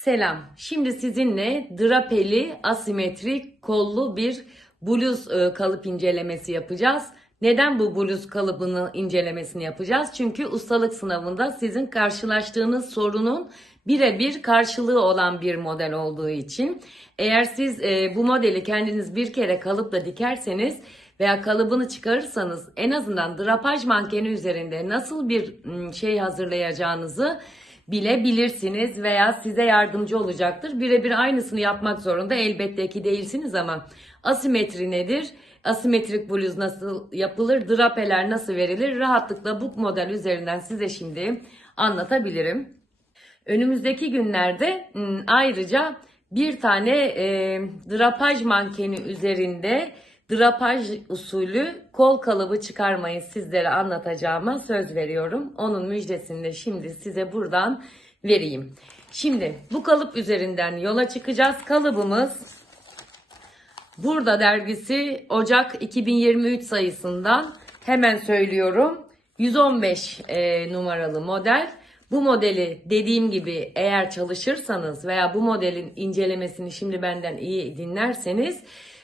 Selam. Şimdi sizinle drapeli, asimetrik, kollu bir bluz kalıp incelemesi yapacağız. Neden bu bluz kalıbını incelemesini yapacağız? Çünkü ustalık sınavında sizin karşılaştığınız sorunun birebir karşılığı olan bir model olduğu için. Eğer siz bu modeli kendiniz bir kere kalıpla dikerseniz veya kalıbını çıkarırsanız en azından drapaj mankeni üzerinde nasıl bir şey hazırlayacağınızı bilebilirsiniz veya size yardımcı olacaktır. Birebir aynısını yapmak zorunda elbette ki değilsiniz ama asimetri nedir? Asimetrik bluz nasıl yapılır? Drapeler nasıl verilir? Rahatlıkla bu model üzerinden size şimdi anlatabilirim. Önümüzdeki günlerde ayrıca bir tane drapaj mankeni üzerinde drapaj usulü kol kalıbı çıkarmayı sizlere anlatacağıma söz veriyorum. Onun müjdesini de şimdi size buradan vereyim. Şimdi bu kalıp üzerinden yola çıkacağız. Kalıbımız Burada dergisi Ocak 2023 sayısından hemen söylüyorum. 115 numaralı model. Bu modeli dediğim gibi eğer çalışırsanız veya bu modelin incelemesini şimdi benden iyi dinlerseniz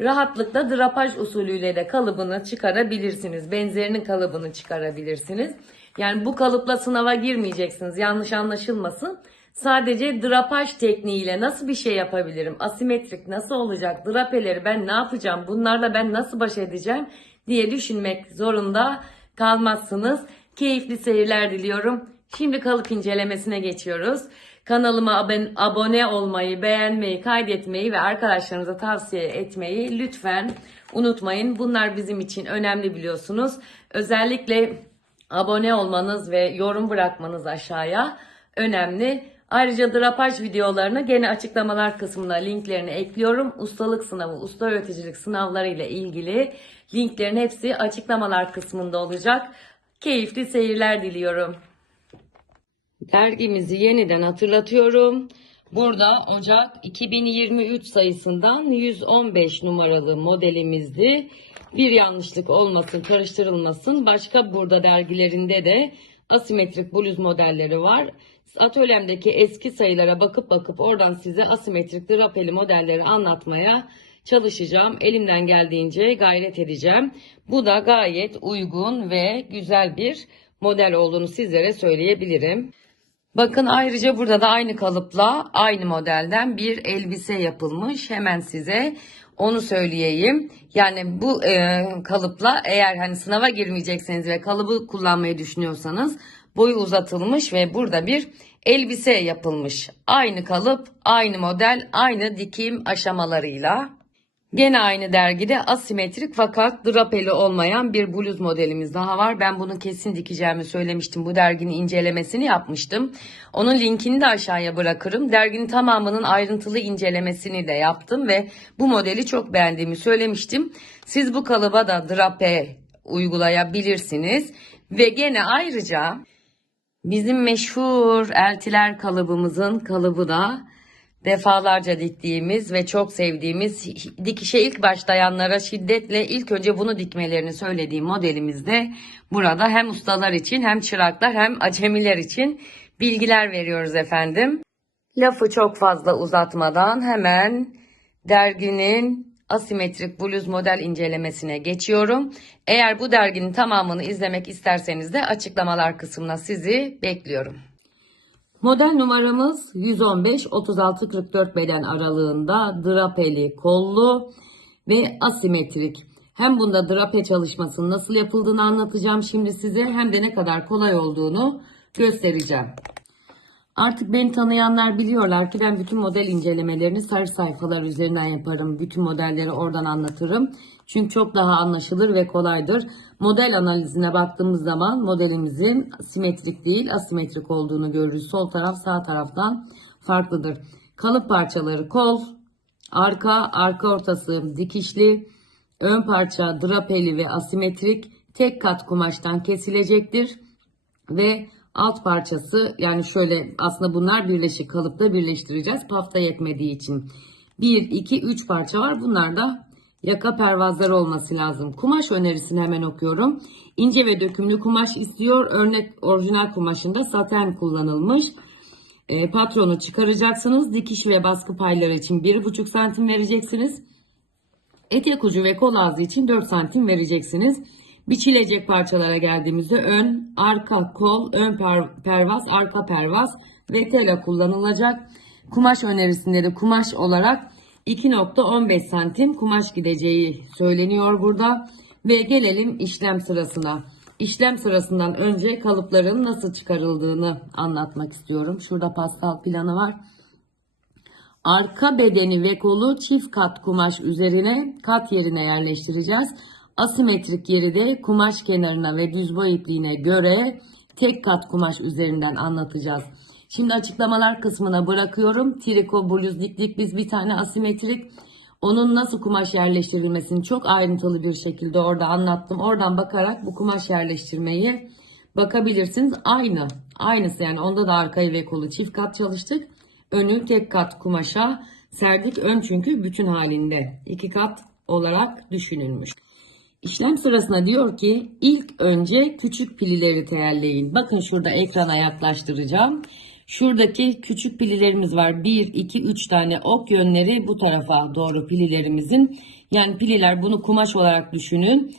rahatlıkla drapaj usulüyle de kalıbını çıkarabilirsiniz. Benzerinin kalıbını çıkarabilirsiniz. Yani bu kalıpla sınava girmeyeceksiniz. Yanlış anlaşılmasın. Sadece drapaj tekniğiyle nasıl bir şey yapabilirim? Asimetrik nasıl olacak? Drapeleri ben ne yapacağım? Bunlarla ben nasıl baş edeceğim diye düşünmek zorunda kalmazsınız. Keyifli seyirler diliyorum. Şimdi kalıp incelemesine geçiyoruz. Kanalıma abone olmayı, beğenmeyi, kaydetmeyi ve arkadaşlarınıza tavsiye etmeyi lütfen unutmayın. Bunlar bizim için önemli biliyorsunuz. Özellikle abone olmanız ve yorum bırakmanız aşağıya önemli. Ayrıca drapaj videolarını gene açıklamalar kısmına linklerini ekliyorum. Ustalık sınavı, usta öğreticilik sınavları ile ilgili linklerin hepsi açıklamalar kısmında olacak. Keyifli seyirler diliyorum. Dergimizi yeniden hatırlatıyorum. Burada Ocak 2023 sayısından 115 numaralı modelimizdi. Bir yanlışlık olmasın, karıştırılmasın. Başka burada dergilerinde de asimetrik bluz modelleri var. Atölyemdeki eski sayılara bakıp oradan size asimetrik drapeli modelleri anlatmaya çalışacağım. Elimden geldiğince gayret edeceğim. Bu da gayet uygun ve güzel bir model olduğunu sizlere söyleyebilirim. Bakın ayrıca burada da aynı kalıpla aynı modelden bir elbise yapılmış. Hemen size onu söyleyeyim. Yani bu kalıpla eğer hani sınava girmeyecekseniz ve kalıbı kullanmayı düşünüyorsanız boyu uzatılmış ve burada bir elbise yapılmış. Aynı kalıp, aynı model, aynı dikim aşamalarıyla. Gene aynı dergide asimetrik fakat drapeli olmayan bir bluz modelimiz daha var. Ben bunu kesin dikeceğimi söylemiştim. Bu derginin incelemesini yapmıştım. Onun linkini de aşağıya bırakırım. Derginin tamamının ayrıntılı incelemesini de yaptım ve bu modeli çok beğendiğimi söylemiştim. Siz bu kalıba da drape uygulayabilirsiniz. Ve gene ayrıca bizim meşhur eltiler kalıbımızın kalıbı da defalarca diktiğimiz ve çok sevdiğimiz, dikişe ilk başlayanlara şiddetle ilk önce bunu dikmelerini söylediğim modelimizde burada hem ustalar için hem çıraklar hem acemiler için bilgiler veriyoruz efendim. Lafı çok fazla uzatmadan hemen derginin asimetrik bluz model incelemesine geçiyorum. Eğer bu derginin tamamını izlemek isterseniz de açıklamalar kısmına sizi bekliyorum. Model numaramız 115 36-44 beden aralığında drapeli kollu ve asimetrik. Hem bunda drape çalışmasının nasıl yapıldığını anlatacağım şimdi size hem de ne kadar kolay olduğunu göstereceğim. Artık beni tanıyanlar biliyorlar ki ben bütün model incelemelerini sarı sayfalar üzerinden yaparım. Bütün modelleri oradan anlatırım. Çünkü çok daha anlaşılır ve kolaydır. Model analizine baktığımız zaman modelimizin simetrik değil asimetrik olduğunu görürüz. Sol taraf sağ taraftan farklıdır. Kalıp parçaları kol, arka ortası dikişli, ön parça drapeli ve asimetrik tek kat kumaştan kesilecektir. Ve alt parçası yani şöyle aslında bunlar birleşik kalıpta birleştireceğiz. Pafta yetmediği için 1, 2, 3 parça var. Bunlar da yaka pervazları olması lazım. Kumaş önerisini hemen okuyorum. İnce ve dökümlü kumaş istiyor. Örnek orijinal kumaşında saten kullanılmış. patronu çıkaracaksınız. Dikiş ve baskı payları için 1,5 santim vereceksiniz. Etek ucu ve kol ağzı için 4 santim vereceksiniz. Biçilecek parçalara geldiğimizde ön, arka kol, ön pervaz, arka pervaz ve tela kullanılacak. Kumaş önerisinde de kumaş olarak 2,15 santim kumaş gideceği söyleniyor burada. Ve gelelim işlem sırasına. İşlem sırasından önce kalıpların nasıl çıkarıldığını anlatmak istiyorum. Şurada pastel planı var. Arka bedeni ve kolu çift kat kumaş üzerine kat yerine yerleştireceğiz. Asimetrik yeri de kumaş kenarına ve düz boy ipliğine göre tek kat kumaş üzerinden anlatacağız. Şimdi açıklamalar kısmına bırakıyorum. Triko bluz diktik biz bir tane asimetrik. Onun nasıl kumaş yerleştirilmesini çok ayrıntılı bir şekilde orada anlattım. Oradan bakarak bu kumaş yerleştirmeyi bakabilirsiniz. Aynısı yani onda da arkayı ve kolu çift kat çalıştık. Önü tek kat kumaşa serdik. Ön çünkü bütün halinde 2 kat olarak düşünülmüş. İşlem sırasında diyor ki ilk önce küçük pilileri teyelleyin. Bakın şurada ekrana yaklaştıracağım. Şuradaki küçük pililerimiz var. 1, 2, 3 tane ok yönleri bu tarafa doğru pililerimizin. Yani pililer bunu kumaş olarak düşünün.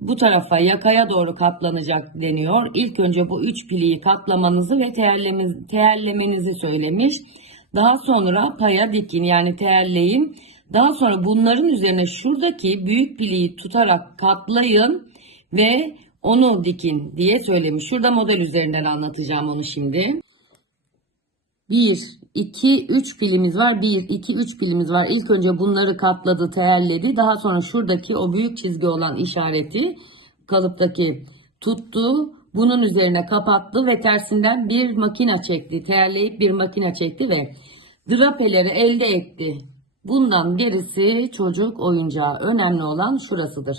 Bu tarafa yakaya doğru katlanacak deniyor. İlk önce bu 3 piliyi katlamanızı ve teyellemenizi söylemiş. Daha sonra paya dikin yani teyelleyin. Daha sonra bunların üzerine şuradaki büyük piliyi tutarak katlayın ve onu dikin diye söylemiş. Şurada model üzerinden anlatacağım onu şimdi. 1, 2, 3 pilimiz var. 1, 2, 3 pilimiz var. İlk önce bunları katladı, teyelledi. Daha sonra şuradaki o büyük çizgi olan işareti kalıptaki tuttu. Bunun üzerine kapattı ve tersinden bir makine çekti. Teyelleyip bir makine çekti ve drapeleri elde etti. Bundan gerisi çocuk oyuncağı. Önemli olan şurasıdır.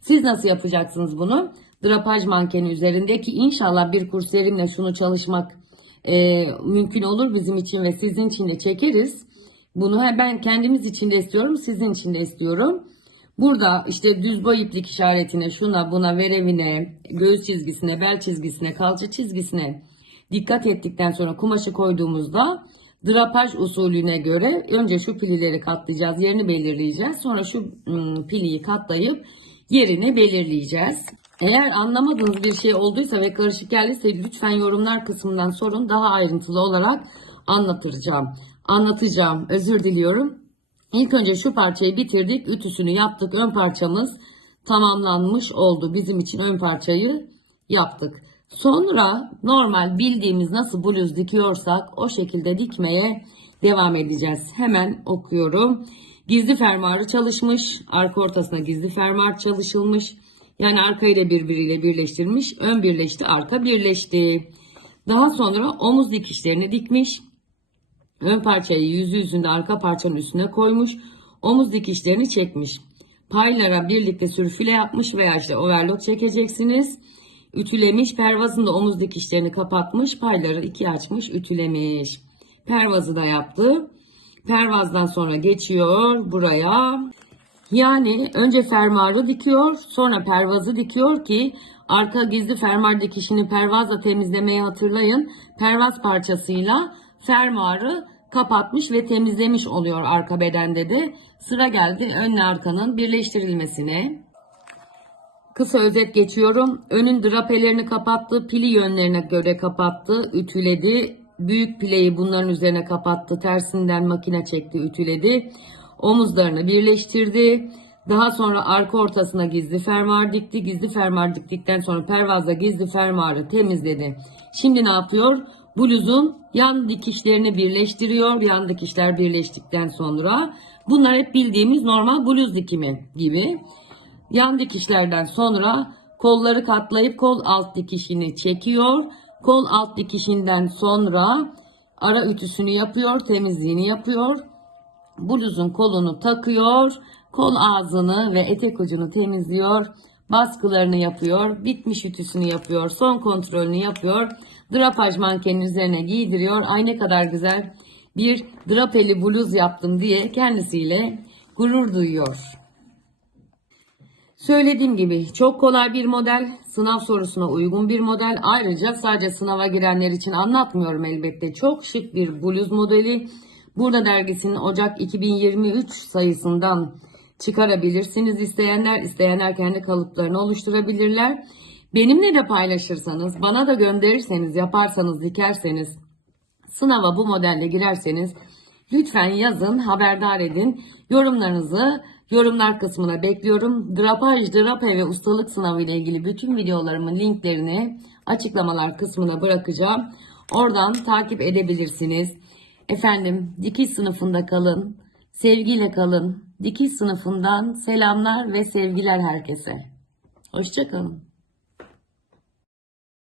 Siz nasıl yapacaksınız bunu? Drapaj mankeni üzerindeki inşallah bir kursiyerimle şunu çalışmak mümkün olur bizim için ve sizin için de çekeriz. Bunu ben kendimiz için de istiyorum, sizin için de istiyorum. Burada işte düz boy iplik işaretine, şuna, buna, verevine, göğüs çizgisine, bel çizgisine, kalça çizgisine dikkat ettikten sonra kumaşı koyduğumuzda drapaj usulüne göre önce şu pilileri katlayacağız, yerini belirleyeceğiz. Sonra şu piliyi katlayıp yerini belirleyeceğiz. Eğer anlamadığınız bir şey olduysa ve karışık geldiyse lütfen yorumlar kısmından sorun. Daha ayrıntılı olarak anlatacağım. Özür diliyorum. İlk önce şu parçayı bitirdik. Ütüsünü yaptık. Ön parçamız tamamlanmış oldu. Bizim için ön parçayı yaptık. Sonra normal bildiğimiz nasıl bluz dikiyorsak o şekilde dikmeye devam edeceğiz. Hemen okuyorum. Gizli fermuarı çalışmış. Arka ortasına gizli fermuar çalışılmış. Yani arkayı da birbiriyle birleştirmiş. Ön birleşti, arka birleşti. Daha sonra omuz dikişlerini dikmiş. Ön parçayı yüzünde arka parçanın üstüne koymuş. Omuz dikişlerini çekmiş. Paylara birlikte sürfüle yapmış veya işte overlock çekeceksiniz. Ütülemiş. Pervazında omuz dikişlerini kapatmış. Payları 2 açmış, ütülemiş. Pervazı da yaptı. Pervazdan sonra geçiyor buraya. Yani önce fermuarı dikiyor, sonra pervazı dikiyor ki arka gizli fermuar dikişini pervazla temizlemeyi hatırlayın. Pervaz parçasıyla fermuarı kapatmış ve temizlemiş oluyor arka bedende de. Sıra geldi önle arkanın birleştirilmesine. Kısa özet geçiyorum. Önün drapelerini kapattı, pili yönlerine göre kapattı, ütüledi. Büyük pileyi bunların üzerine kapattı, tersinden makine çekti, ütüledi. Omuzlarını birleştirdi. Daha sonra arka ortasına gizli fermuar dikti. Gizli fermuar diktikten sonra pervazla gizli fermuarı temizledi. Şimdi ne yapıyor? Bluzun yan dikişlerini birleştiriyor. Yan dikişler birleştikten sonra bunlar hep bildiğimiz normal bluz dikimi gibi. Yan dikişlerden sonra kolları katlayıp kol alt dikişini çekiyor. Kol alt dikişinden sonra ara ütüsünü yapıyor, temizliğini yapıyor. Bluzun kolunu takıyor, kol ağzını ve etek ucunu temizliyor, baskılarını yapıyor, bitmiş ütüsünü yapıyor, son kontrolünü yapıyor, drapaj mankenin üzerine giydiriyor. Ay ne kadar güzel bir drapeli bluz yaptım diye kendisiyle gurur duyuyor. Söylediğim gibi çok kolay bir model, sınav sorusuna uygun bir model. Ayrıca sadece sınava girenler için anlatmıyorum elbette. Çok şık bir bluz modeli. Burada dergisinin Ocak 2023 sayısından çıkarabilirsiniz. İsteyenler kendi kalıplarını oluşturabilirler. Benimle de paylaşırsanız, bana da gönderirseniz, yaparsanız, dikerseniz, sınava bu modelle girerseniz lütfen yazın, haberdar edin. Yorumlarınızı yorumlar kısmına bekliyorum. Drapaj, drape ve ustalık sınavı ile ilgili bütün videolarımın linklerini açıklamalar kısmına bırakacağım. Oradan takip edebilirsiniz. Efendim, dikiş sınıfında kalın, sevgiyle kalın. Dikiş sınıfından selamlar ve sevgiler herkese. Hoşça kalın.